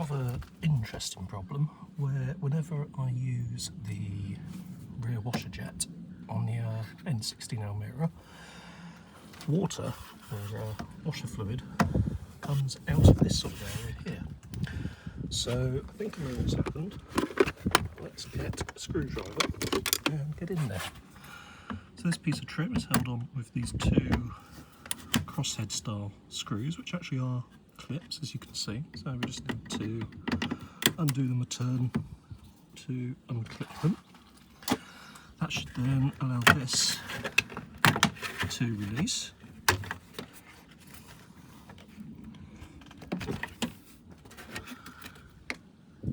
rather interesting problem where whenever I use the rear washer jet on the N16 Almera, water or washer fluid comes out of this sort of area here. So I think I know what's happened. Let's get a screwdriver and get in there. So this piece of trim is held on with these two crosshead style screws, which actually are clips, as you can see. So we just need to undo them a turn to unclip them. That should then allow this to release.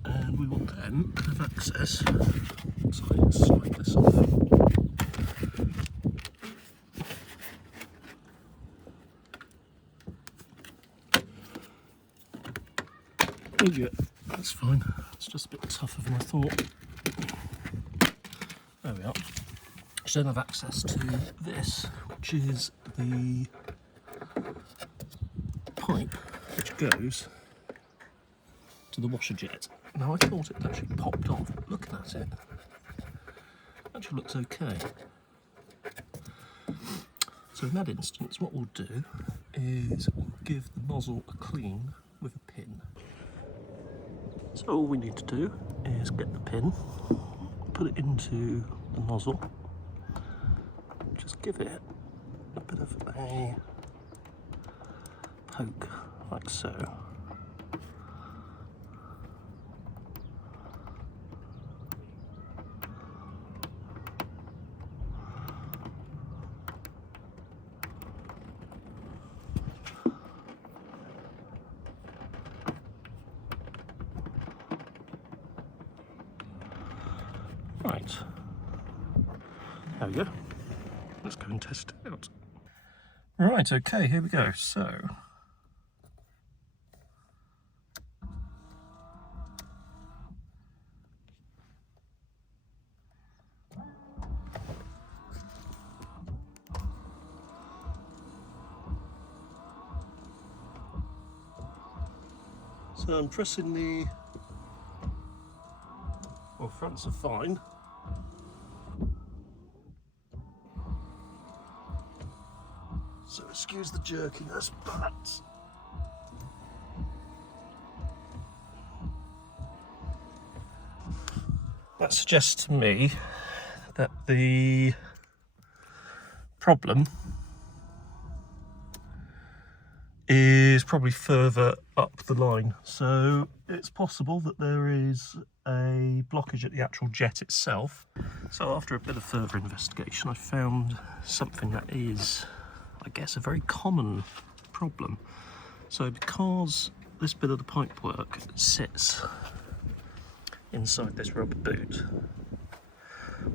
And we will then have access. Sorry, let's slide this off. Yeah, that's fine. It's just a bit tougher than I thought. There we are. So then I have access to this, which is the pipe which goes to the washer jet. Now I thought it actually popped off, but looking at it, actually looks okay. So in that instance, what we'll do is we'll give the nozzle a clean with a pin. So all we need to do is get the pin, put it into the nozzle, just give it a bit of a poke, like so. Right, there we go. Let's go and test it out. Right, okay, here we go. So, I'm pressing the, well, fronts are fine. So excuse the jerkiness, but that suggests to me that the problem is probably further up the line. So it's possible that there is a blockage at the actual jet itself. So after a bit of further investigation, I found something that is, I guess, a very common problem. So because this bit of the pipework sits inside this rubber boot,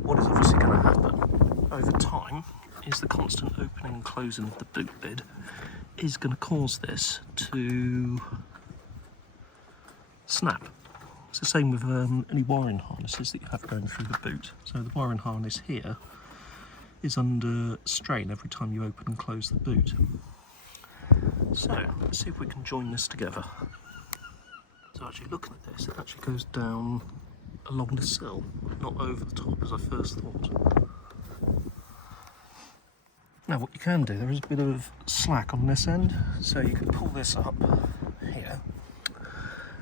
what is obviously going to happen over time is the constant opening and closing of the boot lid is going to cause this to snap. It's the same with any wiring harnesses that you have going through the boot. So the wiring harness here is under strain every time you open and close the boot. So let's see if we can join this together. So actually looking at this, it actually goes down along the sill, not over the top as I first thought. Now what you can do, there is a bit of slack on this end, so you can pull this up here,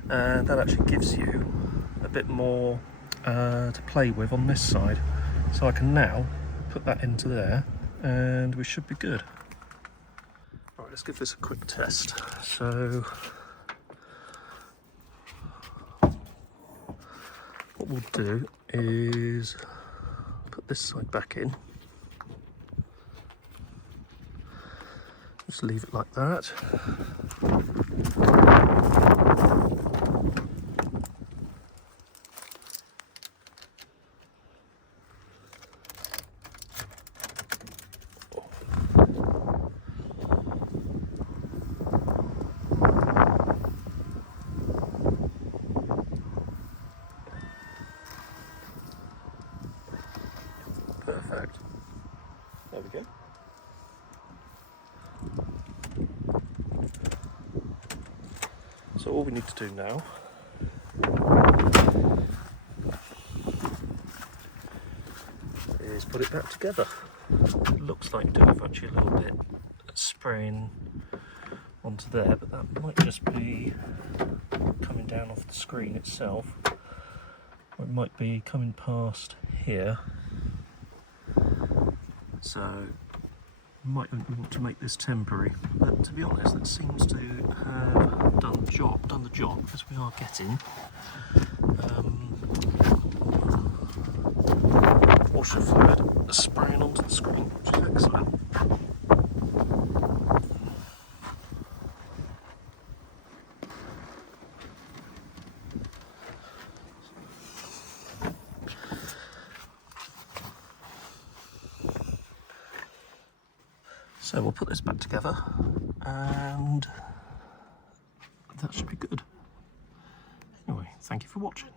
and that actually gives you a bit more to play with on this side. So I can now put that into there and we should be good. Right, let's give this a quick test. So what we'll do is put this side back in. Just leave it like that. Perfect. There we go. So all we need to do now is put it back together. It looks like doing actually a little bit spraying onto there, but that might just be coming down off the screen itself, or it might be coming past here. So might want to make this temporary, but to be honest, that seems to have done the job because we are getting washer fluid spraying onto the screen, which is excellent. So we'll put this back together and that should be good. Anyway, thank you for watching.